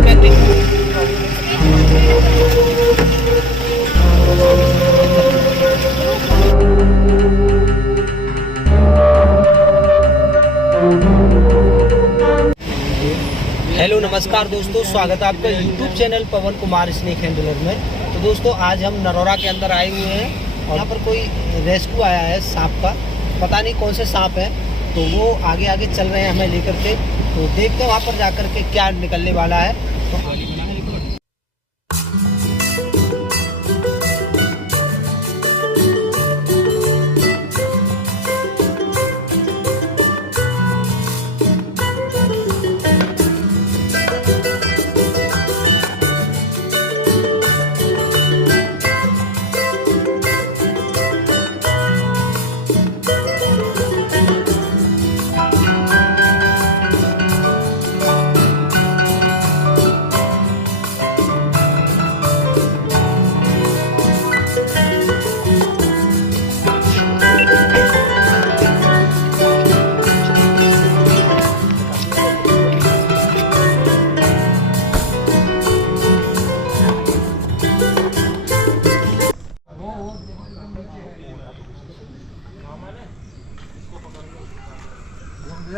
इसमें हेलो नमस्कार दोस्तों, स्वागत है आपका यूट्यूब चैनल पवन कुमार स्नेक हैंडलर में। तो दोस्तों आज हम नरोरा के अंदर आए हुए हैं और यहाँ पर कोई रेस्क्यू आया है सांप का। पता नहीं कौन से सांप है, तो वो आगे आगे चल रहे हैं हमें लेकर के। तो देखते हैं वहाँ पर जाकर के क्या निकलने वाला है।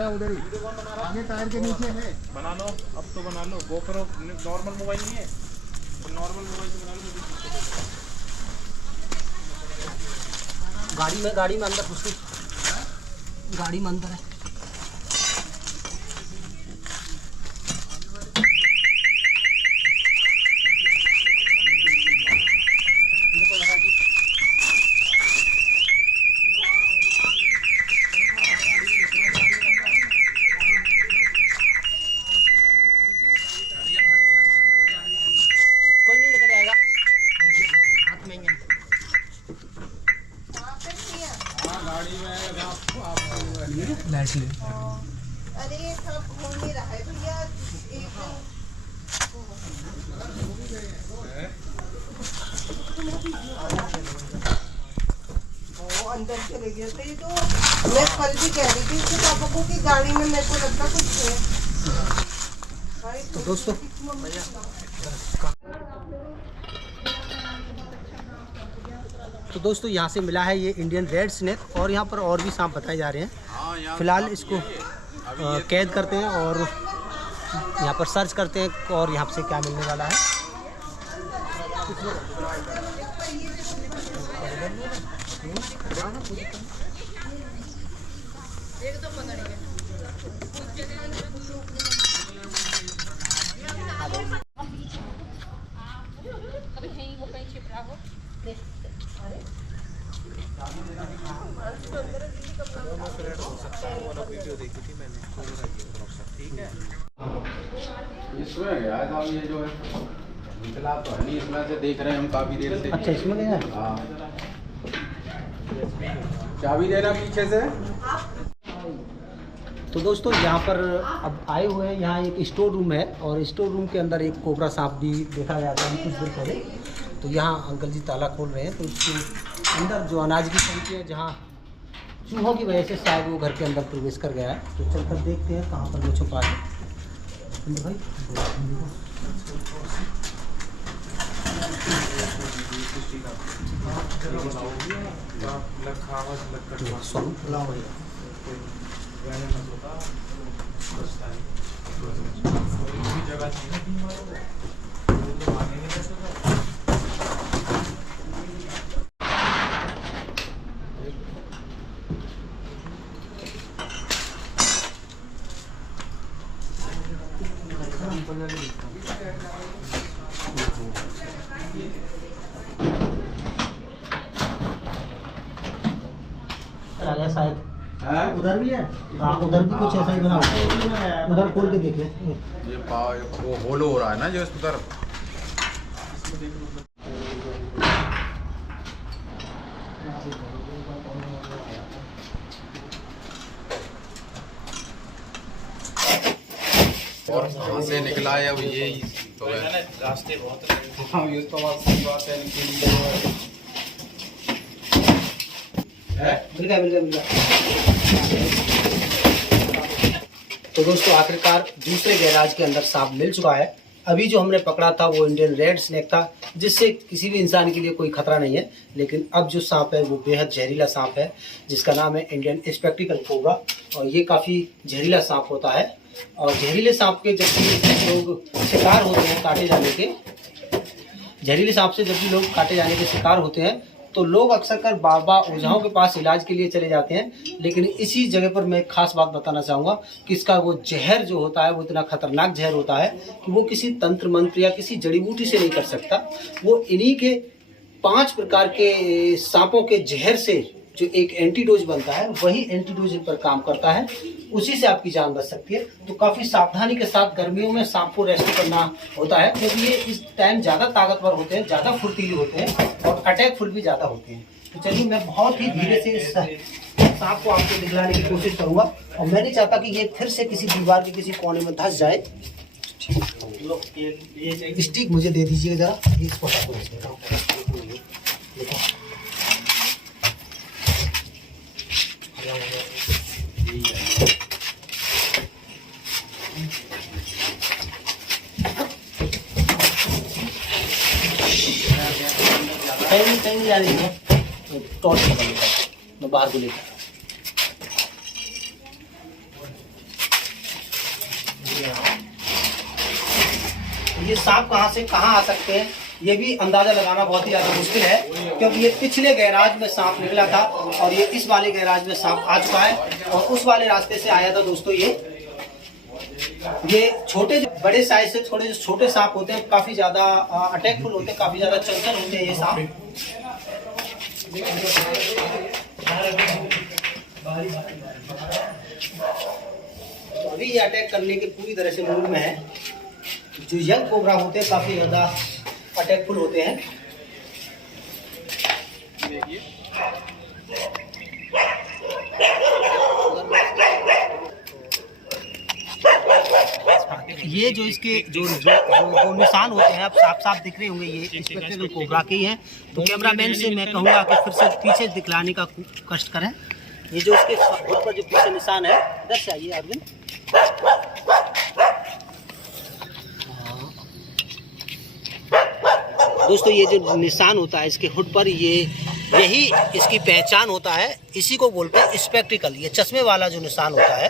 उधर ही आगे टायर के नीचे है। बना लो, अब तो बना लो। GoPro नॉर्मल मोबाइल नहीं है, नॉर्मल मोबाइल से बना लो। गाड़ी में अंदर घुस, गाड़ी में अंदर है। कोई नहीं निकल आएगा, हाथ में ही है। गाड़ी में लाइट ले। अरे ये सब हो नहीं रहा है भैया। अंदर चले गए थे। ये तो मैं कल भी कह रही थी कि पापा को कि गाड़ी में मेरे को लगता कुछ है। तो दोस्तों यहाँ से मिला है ये इंडियन रेड स्नेक, और यहाँ पर और भी सांप बताए जा रहे हैं। फिलहाल इसको कैद करते हैं और यहाँ पर सर्च करते हैं और यहाँ से क्या मिलने वाला है। इसमें गया था ये जो है निकला तो है नहीं, इसमें से देख रहे हैं हम काफी देर से। अच्छा, इसमें गया है। हाँ, चाबी देना पीछे से। तो दोस्तों यहाँ पर अब आए हुए हैं, यहाँ एक स्टोर रूम है और स्टोर रूम के अंदर एक कोबरा सांप भी देखा गया था कुछ देर पहले। तो यहाँ अंकल जी ताला खोल रहे हैं, तो इसके अंदर जो अनाज की टंकी है, जहाँ चूहों की वजह से शायद वो घर के अंदर प्रवेश कर गया है। तो चलकर देखते हैं कहाँ पर वो छुपा है। भाई शायद उधर भी है। हाँ, उधर भी कुछ ऐसा ही बना हुआ है। उधर खोल के देख ले। ये वो होलो हो रहा है ना जो इस तरफ। और कहाँ से निकला है अब ये तो रास्ते बहुत। हाँ, ये तो बात सही बात है। मिल गया। तो दोस्तों आखिरकार दूसरे गैराज के अंदर सांप मिल चुका है अभी जो हमने पकड़ा था वो इंडियन रेड स्नेक था, जिससे किसी भी इंसान के लिए कोई खतरा नहीं है। लेकिन अब जो सांप है वो बेहद जहरीला सांप है, जिसका नाम है इंडियन स्पेक्टिकल कोबरा। और ये काफ़ी जहरीला सांप होता है। और जहरीले सांप के जब भी लोग शिकार होते हैं काटे जाने के, जहरीले सांप से जब भी लोग काटे जाने के शिकार होते हैं तो लोग अक्सर कर बाबा ओझाओं के पास इलाज के लिए चले जाते हैं। लेकिन इसी जगह पर मैं एक खास बात बताना चाहूँगा कि इसका वो जहर जो होता है वो इतना खतरनाक जहर होता है कि वो किसी तंत्र मंत्र या किसी जड़ी बूटी से नहीं कर सकता। वो इन्हीं के 5 प्रकार के सांपों के जहर से जो एक एंटीडोज बनता है वही एंटीडोज इन पर काम करता है, उसी से आपकी जान बच सकती है। तो काफ़ी सावधानी के साथ गर्मियों में सांप को रेस्क्यू करना होता है, क्योंकि ये इस टाइम ज़्यादा ताकतवर होते हैं, ज़्यादा फुर्तीले होते हैं और अटैकफुल भी ज़्यादा होते हैं। तो चलिए मैं बहुत ही धीरे से इस सांप को आपको दिखलाने की कोशिश करूँगा। और मैं नहीं चाहता कि ये फिर से किसी दीवार के किसी कोने में धंस जाए। स्टिक मुझे दे दीजिए ज़रा, इसको कहीं जा रही है टॉर्च पकड़ लेता है, मैं बाहर को लेता। ये सांप कहाँ से कहाँ आ सकते हैं ये भी अंदाजा लगाना बहुत ही ज़्यादा मुश्किल है, क्योंकि ये पिछले गैराज में सांप निकला था और ये इस वाले गैराज में सांप आ चुका है और उस वाले रास्ते से आया था। दोस्तों ये छोटे बड़े साइज से थोड़े जो छोटे सांप होते हैं काफ़ी ज़्यादा अटैकफुल होते हैं, काफ़ी ज़्यादा चंचल होते हैं ये सांप। अभी ये अटैक करने के पूरी तरह से मूड में है। जो यंग कोबरा होते हैं काफ़ी ज़्यादा अटैकफुल होते हैं। ये जो इसके जो निशान होते हैं आप साफ साफ दिख रहे होंगे, ये स्पेक्टिकल कोबरा के ही हैं। तो कैमरामैन से मैं कहूँगा कि फिर से पीछे दिखलाने का कष्ट करें। ये जो इसके ऊपर जो पीछे निशान है, इधर से आइए अरविंद। दोस्तों ये जो निशान होता है इसके हुड पर, यही इसकी पहचान होता है। इसी को बोलते हैं स्पेक्टिकल। ये चश्मे वाला जो निशान होता है,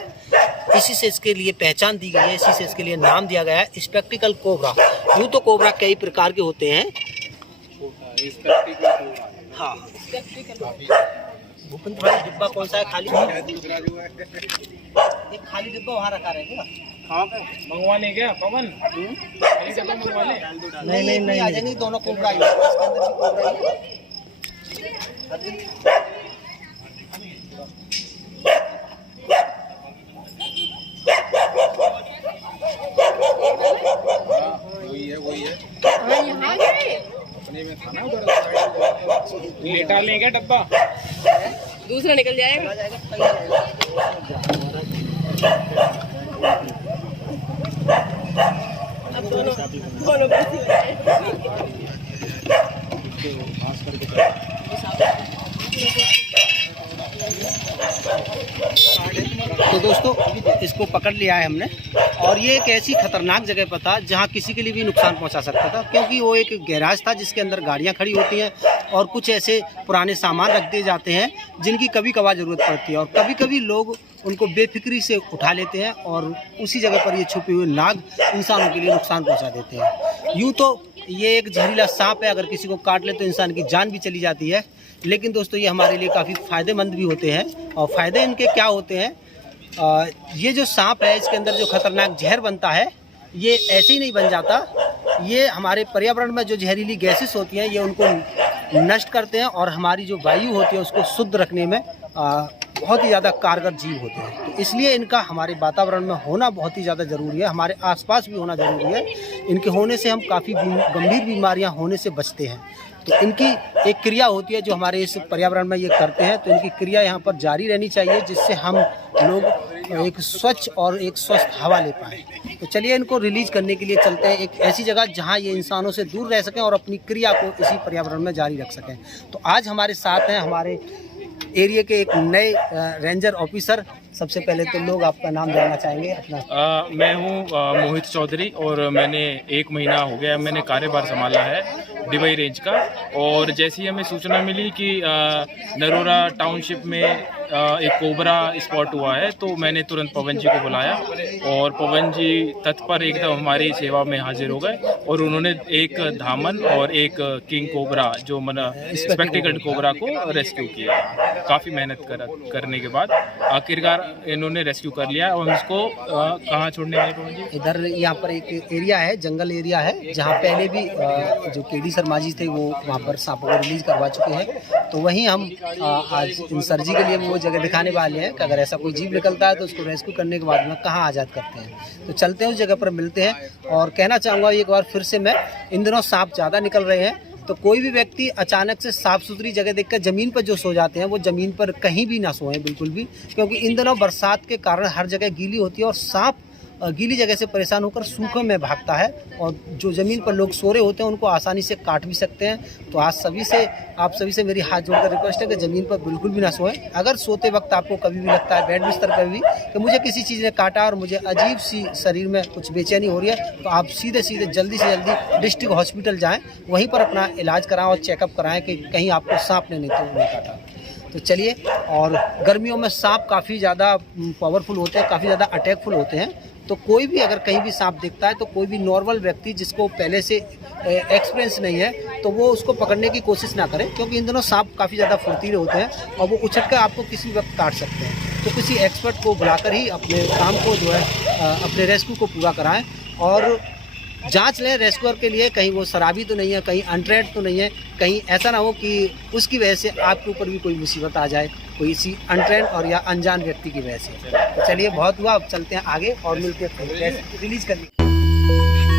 इसी से इसके लिए पहचान दी गई है, इसी से इसके लिए नाम दिया गया है स्पेक्टिकल कोबरा। यूँ तो कोबरा कई प्रकार के होते हैं। हाँ, भूपेंद्र भाई डिब्बा कौन सा है? खाली एक खाली डिब्बा वहाँ रखा रहेगा। हाँ मंगवा लें क्या पवन? मंगवा लें? नहीं आ जाएंगे दोनों कोबरा ही, इसके अंदर भी कोबरा ही है। वही है। लेटा लें क्या डब्बा? दूसरा निकल जाएगा। अब दोनों तो दोस्तों इसको पकड़ लिया है हमने, और ये एक ऐसी खतरनाक जगह पर था जहाँ किसी के लिए भी नुकसान पहुँचा सकता था, क्योंकि वो एक गैराज था जिसके अंदर गाड़ियाँ खड़ी होती हैं और कुछ ऐसे पुराने सामान रख दिए जाते हैं जिनकी कभी कभार ज़रूरत पड़ती है, और कभी कभी लोग उनको बेफिक्री से उठा लेते हैं और उसी जगह पर ये छुपे हुए नाग इंसानों के लिए नुकसान पहुँचा देते हैं। यूँ तो ये एक जहरीला सांप है, अगर किसी को काट ले तो इंसान की जान भी चली जाती है, लेकिन दोस्तों ये हमारे लिए काफ़ी फ़ायदेमंद भी होते हैं। और फ़ायदे इनके क्या होते हैं, ये जो सांप है इसके अंदर जो खतरनाक जहर बनता है ये ऐसे ही नहीं बन जाता, ये हमारे पर्यावरण में जो जहरीली गैसेस होती हैं ये उनको नष्ट करते हैं और हमारी जो वायु होती है उसको शुद्ध रखने में बहुत ही ज़्यादा कारगर जीव होते हैं। तो इसलिए इनका हमारे वातावरण में होना बहुत ही ज़्यादा ज़रूरी है, हमारे आसपास भी होना ज़रूरी है। इनके होने से हम काफ़ी गंभीर बीमारियां होने से बचते हैं। तो इनकी एक क्रिया होती है जो हमारे इस पर्यावरण में ये करते हैं, तो इनकी क्रिया यहाँ पर जारी रहनी चाहिए जिससे हम लोग एक स्वच्छ और एक स्वस्थ हवा ले पाएँ। तो चलिए इनको रिलीज करने के लिए चलते हैं एक ऐसी जगह जहाँ ये इंसानों से दूर रह सकें और अपनी क्रिया को इसी पर्यावरण में जारी रख सकें। तो आज हमारे साथ हैं हमारे एरिया के एक नए रेंजर ऑफिसर। सबसे पहले तो लोग आपका नाम जानना चाहेंगे अपना। मैं हूं मोहित चौधरी और मैंने 1 महीना हो गया मैंने कार्यभार संभाला है डिवाई रेंज का। और जैसी हमें सूचना मिली कि नरोरा टाउनशिप में एक कोबरा स्पॉट हुआ है तो मैंने तुरंत पवन जी को बुलाया और पवन जी तत्पर एकदम हमारी सेवा में हाजिर हो गए और उन्होंने एक धामन और एक किंग कोबरा जो स्पेक्टिकल्ड कोबरा को रेस्क्यू किया। काफ़ी मेहनत करने के बाद आखिरकार इन्होंने रेस्क्यू कर लिया। और इसको कहाँ छोड़ने आए पवन जी? इधर यहाँ पर एक एरिया है, जंगल एरिया है, जहाँ पहले भी जो केडी शर्मा जी थे वो वहाँ पर सांपों को रिलीज करवा चुके हैं। तो वहीं हम आज इन सर जी के लिए वो जगह दिखाने वाले हैं कि अगर ऐसा कोई जीव निकलता है तो उसको रेस्क्यू करने के बाद में कहाँ आज़ाद करते हैं। तो चलते हैं उस जगह पर मिलते हैं। और कहना चाहूँगा एक बार फिर से मैं, इन दिनों सांप ज़्यादा निकल रहे हैं तो कोई भी व्यक्ति अचानक से साफ़ सुथरी जगह देखकर ज़मीन पर जो सो जाते हैं वो ज़मीन पर कहीं भी ना सोएं बिल्कुल भी, क्योंकि इन दिनों बरसात के कारण हर जगह गीली होती है और सांप गीली जगह से परेशान होकर सूखे में भागता है और जो ज़मीन पर लोग सो रहे होते हैं उनको आसानी से काट भी सकते हैं। तो आज आप सभी से मेरी हाथ जोड़कर रिक्वेस्ट है कि ज़मीन पर बिल्कुल भी ना सोएं। अगर सोते वक्त आपको कभी भी लगता है बेड बिस्तर पर भी कि मुझे किसी चीज़ ने काटा और मुझे अजीब सी शरीर में कुछ बेचैनी हो रही है, तो आप सीधे जल्दी से जल्दी डिस्ट्रिक्ट हॉस्पिटल जाएँ, वहीं पर अपना इलाज कराएँ और चेकअप कराएँ कि कहीं आपको सांप ने नहीं काटा। तो चलिए, और गर्मियों में सांप काफ़ी ज़्यादा पावरफुल होते हैं, काफ़ी ज़्यादा अटैकफुल होते हैं। तो कोई भी अगर कहीं भी सांप दिखता है तो कोई भी नॉर्मल व्यक्ति जिसको पहले से एक्सपीरियंस नहीं है तो वो उसको पकड़ने की कोशिश ना करें, क्योंकि इन दिनों सांप काफ़ी ज़्यादा फुर्तीले होते हैं और वो उछल कर आपको किसी वक्त काट सकते हैं। तो किसी एक्सपर्ट को बुलाकर ही अपने काम को जो है अपने रेस्क्यू को पूरा कराएं और जांच लें रेस्क्यूअर के लिए, कहीं वो शराबी तो नहीं है, कहीं अनट्रेंड तो नहीं है, कहीं ऐसा ना हो कि उसकी वजह से आपके ऊपर भी कोई मुसीबत आ जाए, कोई इसी अनट्रेंड और या अनजान व्यक्ति की वजह से। तो चलिए, बहुत हुआ, अब चलते हैं आगे और मिलते हैं रिलीज करने।